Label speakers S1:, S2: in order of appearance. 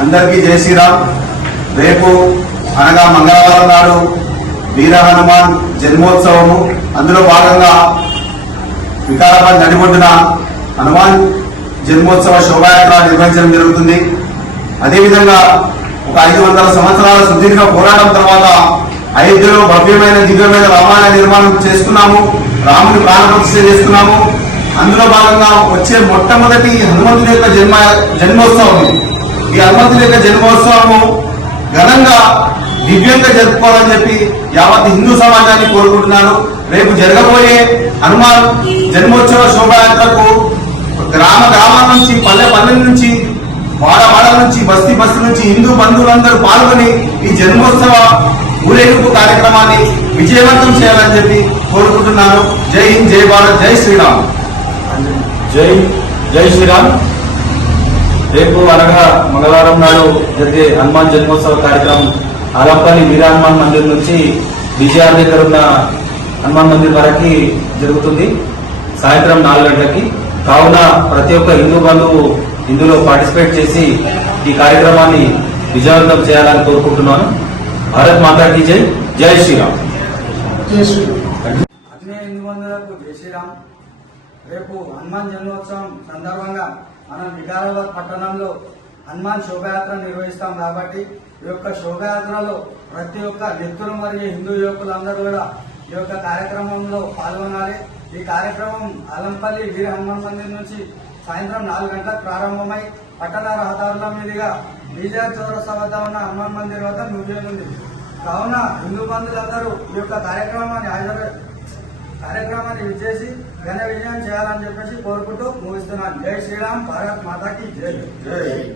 S1: అందరికీ జై శ్రీరామ్. రేపు అనగా మంగళవారం నాడు వీర హనుమాన్ జన్మోత్సవము. అందులో భాగంగా వికారాబాద్ నడిబొడ్డున హనుమాన్ జన్మోత్సవ శోభాయాత్ర నిర్వహించడం జరుగుతుంది. అదేవిధంగా ఒక ఐదు వందల సంవత్సరాల సుదీర్ఘ పోరాటం తర్వాత అయోధ్యలో భవ్యమైన దివ్యమైన రామాయణ నిర్మాణం చేసుకున్నాము రాముని ప్రాణప్రతిష్ఠ చేసుకున్నాము అందులో భాగంగా వచ్చే మొట్టమొదటి హనుమంతుడి యొక్క జన్మ జన్మోత్సవం ఈ హనుమంతుడి యొక్క జన్మోత్సవము ఘనంగా దివ్యంగా జరుపుకోవాలని చెప్పి యావత్ హిందూ సమాజాన్ని కోరుకుంటున్నాను. రేపు జరగబోయే హనుమాన్ జన్మోత్సవ శోభాయాత్రకు గ్రామ గ్రామాల నుంచి పల్లె పల్లెల నుంచి వాడ వాడ నుంచి బస్తీ బస్తీ నుంచి హిందూ బంధువులందరూ పాల్గొని ఈ జన్మోత్సవ ఊరేగింపు కార్యక్రమాన్ని విజయవంతం చేయాలని చెప్పి కోరుకుంటున్నాను. జై హింద్ జై భారత్ జై శ్రీరామ్.
S2: జై జై శ్రీరామ్. రేపు అనగా మంగళవారం నాడు జరిగే హనుమాన్ జన్మోత్సవ కార్యక్రమం ఆలంపల్లి వీర హనుమాన్ మందిర్ నుంచి విజయార్ దగ్గర ఉన్న హనుమాన్ మందిర్ వరకు జరుగుతుంది. సాయంత్రం నాలుగు గంటలకి. కావున ప్రతి ఒక్క హిందూ బంధువు ఇందులో పార్టిసిపేట్ చేసి ఈ కార్యక్రమాన్ని విజయవంతం చేయాలని కోరుకుంటున్నాను. భారత్ మాతాకి జై. జై శ్రీరామ్.
S3: అగ్నేయ హిందూ బంధువులకు జై శ్రీరామ్. రేపు హనుమాన్ జన్మోత్సవం సందర్భంగా మనం వికారాబాద్ పట్టణంలో హనుమాన్ శోభయాత్ర నిర్వహిస్తాం కాబట్టి ఈ యొక్క శోభయాత్రలో ప్రతి ఒక్క వ్యక్తులు మరియు హిందూ యువకులందరూ కూడా ఈ యొక్క కార్యక్రమంలో పాల్గొనాలి. ఈ కార్యక్రమం అలంపల్లి వీర హనుమాన్ మందిర్ నుంచి సాయంత్రం నాలుగు గంటలకు ప్రారంభమై పట్టణ రహదారుల మీదుగా బీజార్ చౌరస్తా వద్ద ఉన్న హనుమాన్ మందిర్ వద్ద ముగియనుంది. కావున హిందూ బంధువులందరూ ఈ యొక్క కార్యక్రమాన్ని హాజరు కార్యక్రమాన్ని విచ్చేసి ఘన విజయం చేయాలని చెప్పేసి కోరుకుంటూ ముగిస్తున్నాను. జై శ్రీరామ్ భారత్ మాతాకి జై.
S1: జై.